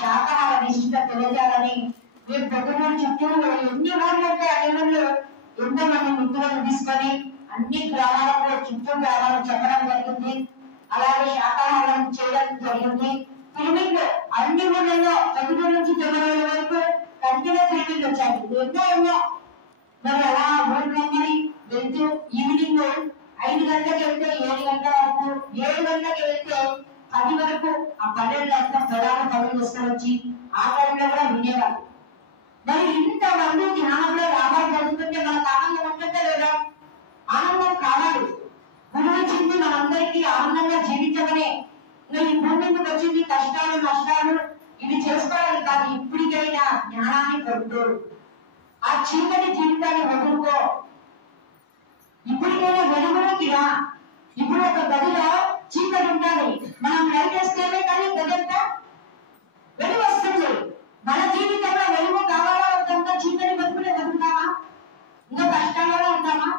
శాకాహార నిష్ఠ తెలియజేయాలని రేపు పొద్దున చుట్టూ ఎన్ని ఊళ్ళు ఉంటే అన్ని ఊళ్ళు ఎంతో మంది మిత్రులను తీసుకొని అన్ని గ్రామాలలో చుట్టూ గ్రామాలు చెప్పడం జరిగింది. అలాగే శాకాహారం చేయడం జరిగింది. పిరమిడ్లు అన్ని ఊళ్ళలో 11 నుంచి 90 వరకు కంటిన్యూ పిరమిడ్లు వచ్చాయి. ఎన్నో మరి అలా ఊళ్ళని వెళ్తూ ఈవినింగ్ 5 గంటలకు వెళ్తే 7 గంటల వరకు, 7 గంటలకు వెళ్తే 10 వరకు ఆ 12 గంటల ప్రధాన పనులు తీసుకొచ్చి ఆ టైంలో కూడా వినేవాళ్ళు. మరి ఇంతమంది జ్ఞానంలో లాభాలు జరుగుతుంటే మనకు ఆనందం ఉంటుందా లేదా? ఆనందం కావాలి. గురువించింది మనందరికీ ఆనందంగా జీవించమనే. ఈ భూమి మీదకి వచ్చింది కష్టాలు నష్టాలు ఇవి చేసుకోవాలి కాదు. ఇప్పటికైనా జ్ఞానాన్ని పొందు, ఆ చీకటి జీవితాన్ని వదులుకో. ఇప్పటికైనా వెలుగులోకి రా. ఇప్పుడు ఒక గదిలో చీకటి ఉండాలి, మనం లైట్ వేస్తేనే కానీ గదంతా వెలుగు వస్తుంది. మన జీవితంలో వెలుగు కావాలా వద్దా? చీకటి బతుకులే బతుకుతామా? ఇంకా కష్టాలలో ఉంటామా?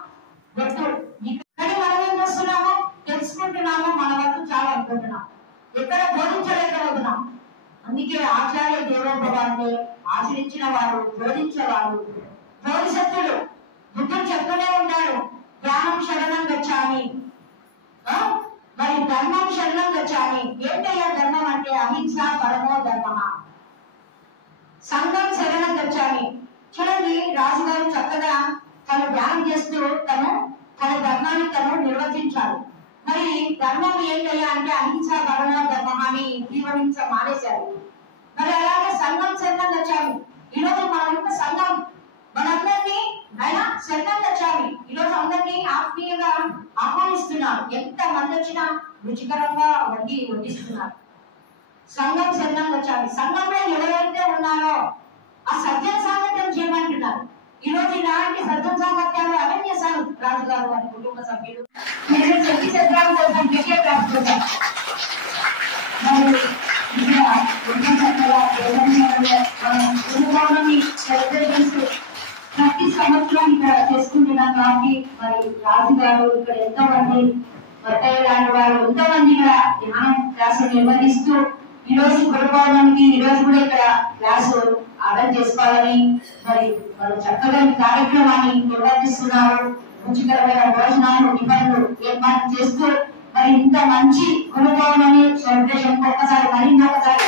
వద్దు. ఇక్కడ మనం ఏం చేస్తున్నామో తెలుసుకుంటున్నామో, మన వరకు చాలా అనుకుంటున్నాం, ఎక్కడ బోధించలేకపోతున్నాం. అందుకే ఆచార్య దేవోభవాన్ని ఆచరించిన వారు, బోధించేవారు, బోధిసత్తులు బుద్ధులు చెప్తూనే ఉంటారు. జ్ఞానం శరణం గచ్చామి, మరి ధర్మం శరణం గచ్చామి. ఏంటయ్యా ధర్మం అంటే? అహింస పరమో ధర్మ. సంఘం శరణం గచ్చామి. చూడండి, రాజుగారు చక్కగా తను ధ్యానం చేస్తూ తన ధర్మాన్ని తను నిర్వర్తించాలి. మరి ధర్మం ఏంటయ్యా అంటే అహింస పరమో ధర్మ అని జీవహింస మానేశారు. మరి అలాగే సంఘం శరణం గచ్చామి. ఈరోజు మన సంఘం మనందరినీ ఆయన శరణం గచ్చామి. ఈరోజు అందరినీ ఆత్మీయంగా ఆహ్వానిస్తున్నారు. ఎంత మంది వచ్చినా రుచికరంగా వడ్డిస్తున్నారు. సంఘం శరణం గచ్చామి. సంఘంలో ఎవరైతే ఉన్నారో ఆ సజ్జన సాంగత్యం చేయమంటున్నారు. ఈరోజు ఇలాంటి సజ్జన సాంగత్యాలు అరేంజ్ చేశారు రాజుగారు వారి కుటుంబ సభ్యులు. ప్రతి సంవత్సరం ఇక్కడ చేసుకుంటున్నాం కాబట్టి మరి రాజుగారు ఇక్కడ ఎంతో మంది వద్దయ్య లాంటి వారు ఎంతో మంది ఇక్కడ ధ్యానం క్లాసులు నిర్వహిస్తూ ఈ రోజు గురుపౌర్ణమికి ఈ రోజు కూడా ఇక్కడ క్లాసు అరేంజ్ చేసుకోవాలని మరి వాళ్ళు చక్కగా ఈ కార్యక్రమాన్ని నిర్వర్తిస్తున్నారు. రుచికరమైన భోజనాలు టిఫిన్లు ఏర్పాటు చేస్తూ మరి ఇంత మంచి గురుపౌర్ణమి సెలబ్రేషన్ ఒక్కసారి మరింకొకసారి